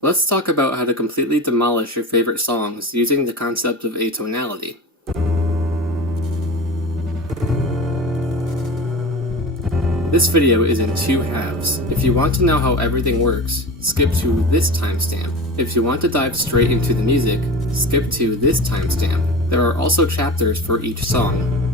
Let's talk about how to completely demolish your favorite songs using the concept of atonality. This video is in two halves. If you want to know how everything works, skip to this timestamp. If you want to dive straight into the music, skip to this timestamp. There are also chapters for each song.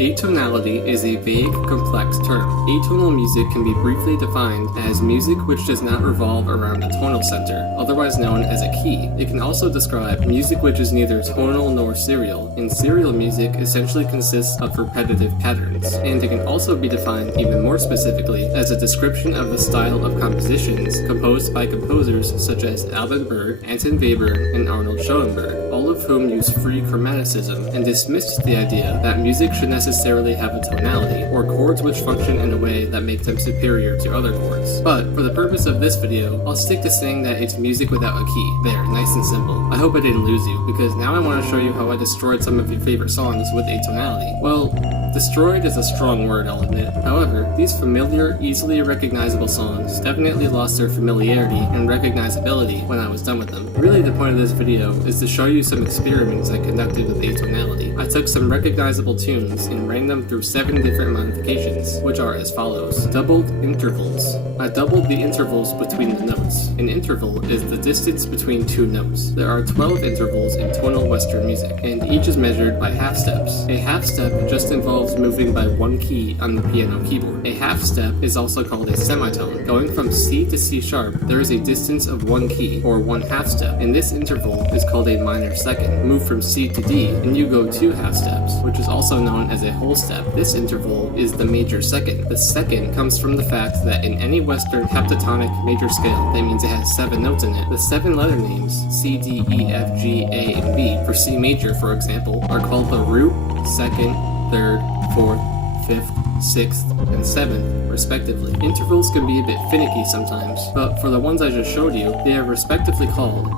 Atonality is a vague, complex term. Atonal music can be briefly defined as music which does not revolve around a tonal center, otherwise known as a key. It can also describe music which is neither tonal nor serial, and serial music essentially consists of repetitive patterns. And it can also be defined even more specifically as a description of the style of compositions composed by composers such as avant-garde, Anton Webern, and Arnold Schoenberg, all of whom use free chromaticism and dismissed the idea that music should necessarily have a tonality, or chords which function in a way that make them superior to other chords. But, for the purpose of this video, I'll stick to saying that it's music without a key. There, nice and simple. I hope I didn't lose you, because now I want to show you how I destroyed some of your favorite songs with atonality. Well, destroyed is a strong word, I'll admit. However, these familiar, easily recognizable songs definitely lost their familiarity and recognizability when I was done with them. Really, the point of this video is to show you some experiments I conducted with atonality. I took some recognizable tunes and ran them through 7 different modifications, which are as follows. Doubled intervals. I doubled the intervals between the notes. An interval is the distance between two notes. There are 12 intervals in tonal Western music, and each is measured by half steps. A half step just involves moving by one key on the piano keyboard. A half step is also called a semitone. Going from C to C sharp, there is a distance of one key, or one half step, and this interval is called a minor second. Move from C to D, and you go 2 half steps, which is also known as a whole step. This interval is the major second. The second comes from the fact that in any Western heptatonic major scale, that means it has 7 notes in it, the 7 letter names, C, D, E, F, G, A, and B, for C major for example, are called the root, second, third, 4th, 5th, 6th, and 7th, respectively. Intervals can be a bit finicky sometimes, but for the ones I just showed you, they are respectively called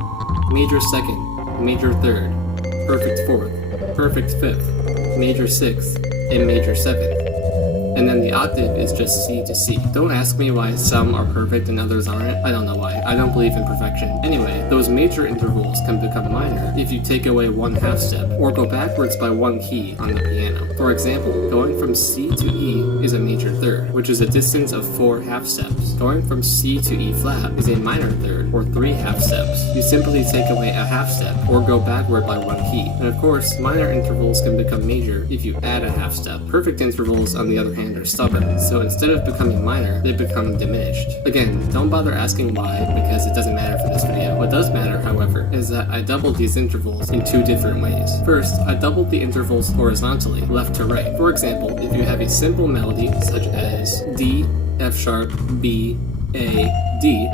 major second, major third, perfect 4th, perfect 5th, major 6th, and major 7th. And then the octave is just C to C. Don't ask me why some are perfect and others aren't. I don't know why. I don't believe in perfection. Anyway, those major intervals can become minor if you take away one half step, or go backwards by one key on the piano. For example, going from C to E is a major third, which is a distance of 4 half steps. Going from C to E flat is a minor third, or 3 half steps. You simply take away a half step, or go backward by one key. And of course, minor intervals can become major if you add a half step. Perfect intervals, on the other hand, are stubborn, so instead of becoming minor, they become diminished. Again, don't bother asking why, because it doesn't matter for this video. What does matter, however, is that I doubled these intervals in 2 different ways. First, I doubled the intervals horizontally, left to right. For example, if you have a simple melody, such as D, F sharp, B, A, D,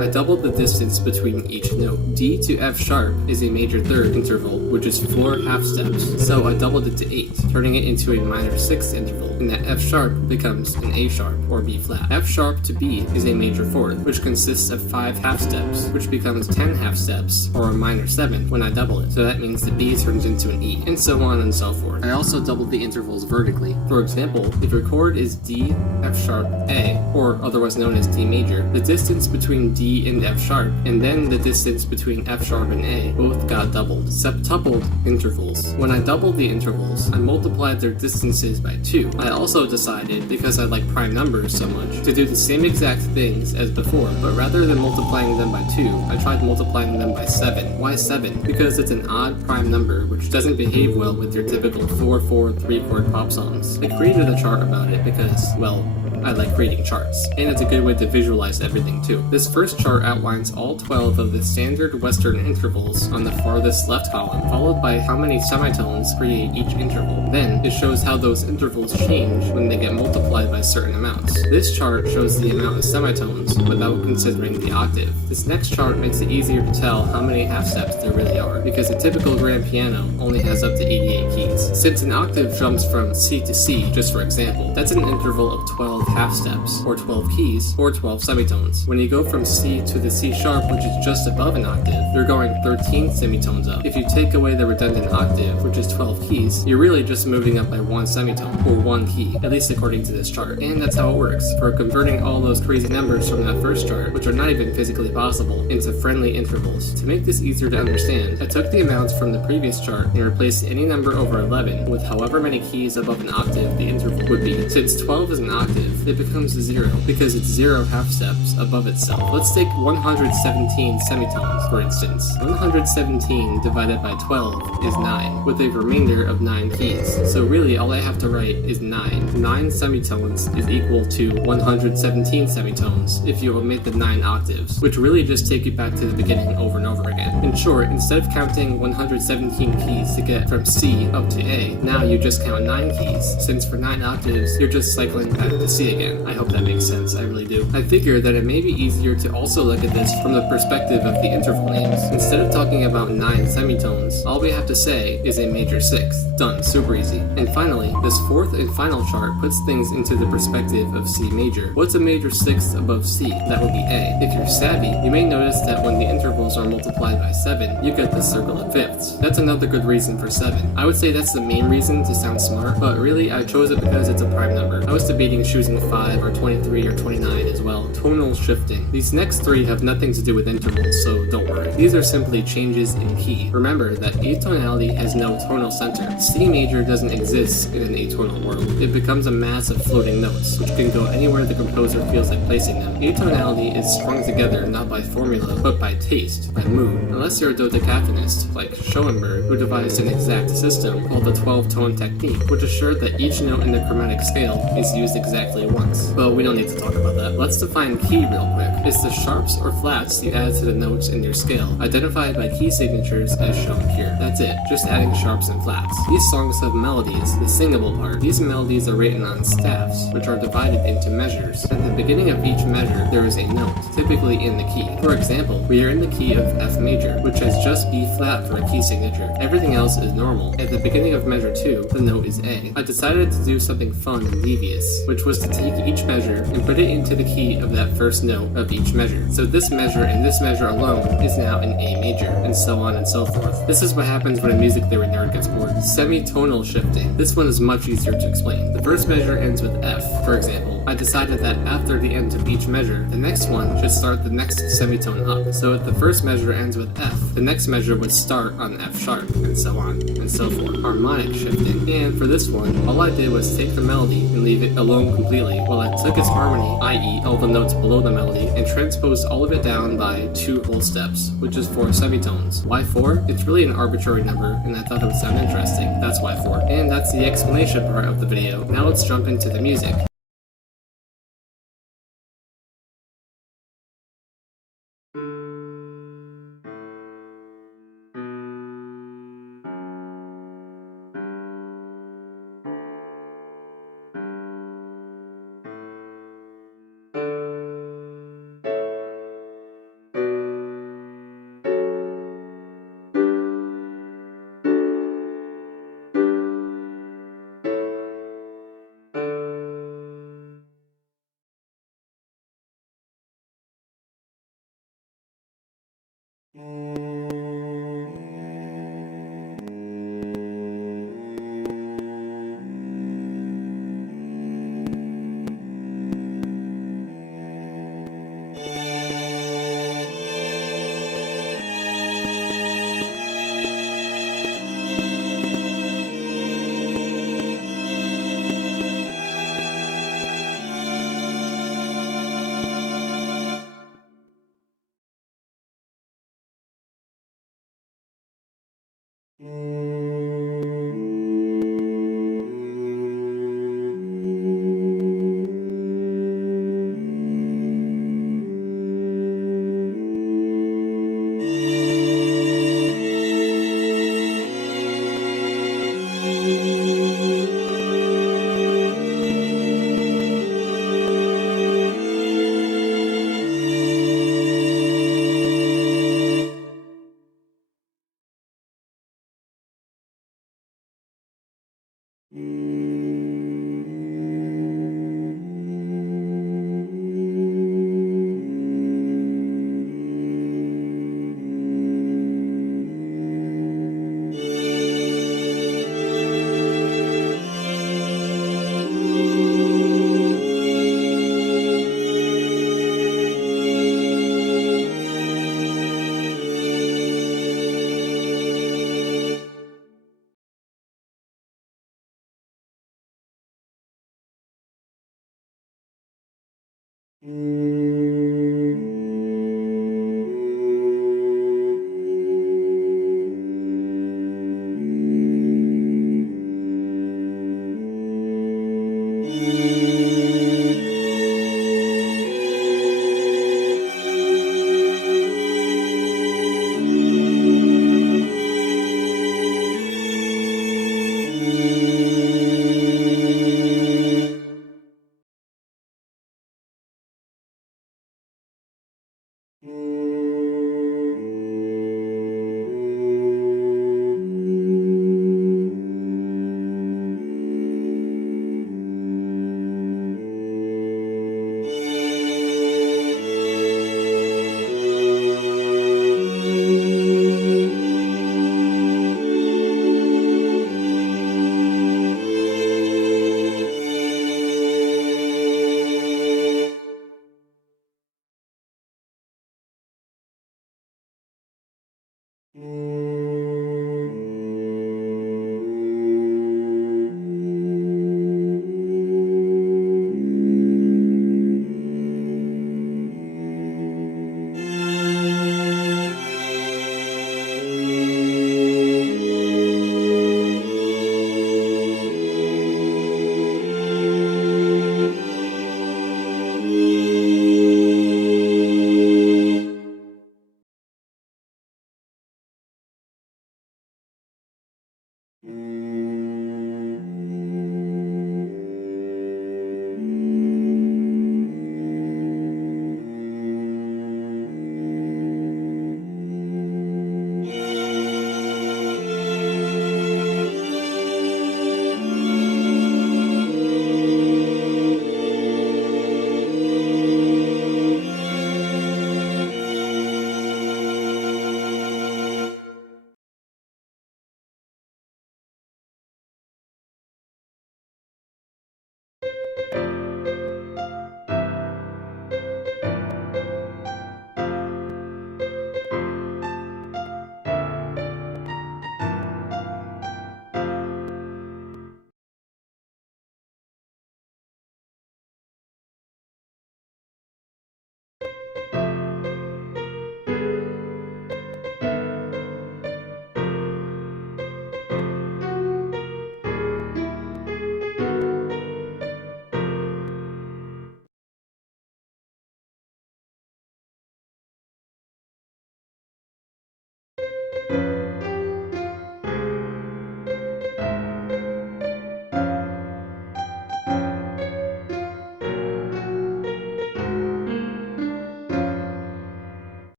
I doubled the distance between each note. D to F sharp is a major third interval, which is 4 half steps, so I doubled it to 8, turning it into a minor 6th interval, and that F sharp becomes an A sharp, or B flat. F sharp to B is a major 4th, which consists of 5 half steps, which becomes 10 half steps, or a minor 7th when I double it, so that means the B turns into an E, and so on and so forth. I also doubled the intervals vertically. For example, if your chord is D, F sharp, A, or otherwise known as D major, the distance between D and F sharp, and then the distance between F sharp and A, both got doubled. Septupled intervals. When I doubled the intervals, I multiplied their distances by 2. I also decided, because I like prime numbers so much, to do the same exact things as before, but rather than multiplying them by 2, I tried multiplying them by 7. Why 7? Because it's an odd prime number which doesn't behave well with your typical 4/4 3-chord pop songs. I created a chart about it because, well, I like creating charts, and it's a good way to visualize everything too. This first chart outlines all 12 of the standard Western intervals on the farthest left column, followed by how many semitones create each interval. Then, it shows how those intervals change when they get multiplied by certain amounts. This chart shows the amount of semitones without considering the octave. This next chart makes it easier to tell how many half steps there really are, because a typical grand piano only has up to 88 keys. Since an octave jumps from C to C, just for example, that's an interval of 12 half steps, or 12 keys, or 12 semitones. When you go from C C to the C sharp, which is just above an octave, you're going 13 semitones up. If you take away the redundant octave, which is 12 keys, you're really just moving up by 1 semitone, or 1 key, at least according to this chart. And that's how it works, for converting all those crazy numbers from that first chart, which are not even physically possible, into friendly intervals. To make this easier to understand, I took the amounts from the previous chart and replaced any number over 11 with however many keys above an octave the interval would be. Since 12 is an octave, it becomes 0, because it's 0 half steps above itself. Let's take 117 semitones, for instance. 117 divided by 12 is 9, with a remainder of 9 keys. So really, all I have to write is 9. 9 semitones is equal to 117 semitones if you omit the 9 octaves, which really just take you back to the beginning over and over again. In short, instead of counting 117 keys to get from C up to A, now you just count 9 keys, since for 9 octaves, you're just cycling back to C again. I hope that makes sense, I really do. I figure that it may be easier to also look at this from the perspective of the interval names. Instead of talking about 9 semitones, all we have to say is a major sixth. Done, super easy. And finally, this fourth and final chart puts things into the perspective of C major. What's a major sixth above C? That would be A. If you're savvy, you may notice that when the intervals are multiplied by 7, you get the circle of fifths. That's another good reason for 7. I would say that's the main reason to sound smart, but really I chose it because it's a prime number. I was debating choosing 5 or 23 or 29 as well. Tonal shifting. These next 3 have nothing to do with intervals, so don't worry. These are simply changes in key. Remember that atonality has no tonal center. C major doesn't exist in an atonal world. It becomes a mass of floating notes, which can go anywhere the composer feels like placing them. Atonality is strung together not by formula, but by taste, by mood. Unless you're a dodecaphonist, like Schoenberg, who devised an exact system called the 12-tone technique, which assured that each note in the chromatic scale is used exactly once. But we don't need to talk about that. Let's define key real quick. It's the sharps or flats you add to the notes in your scale, identified by key signatures as shown here. That's it, just adding sharps and flats. These songs have melodies, the singable part. These melodies are written on staffs, which are divided into measures. At the beginning of each measure, there is a note, typically in the key. For example, we are in the key of F major, which has just B flat for a key signature. Everything else is normal. At the beginning of measure 2, the note is A. I decided to do something fun and devious, which was to take each measure and put it into the key of that first note of each measure. So this measure and this measure alone is now in A major, and so on and so forth. This is what happens when a music theory nerd gets bored. Semitonal shifting. This one is much easier to explain. The first measure ends with F, for example. I decided that after the end of each measure, the next one should start the next semitone up. So if the first measure ends with F, the next measure would start on F sharp, and so on and so forth. Harmonic shifting. And for this one, all I did was take the melody and leave it alone completely, while I took its harmony, i.e. all the notes below the melody, and transposed all of it down by 2 whole steps, which is 4 semitones. Why 4? It's really an arbitrary number, and I thought it would sound interesting. That's why 4. And that's the explanation part of the video. Now let's jump into the music.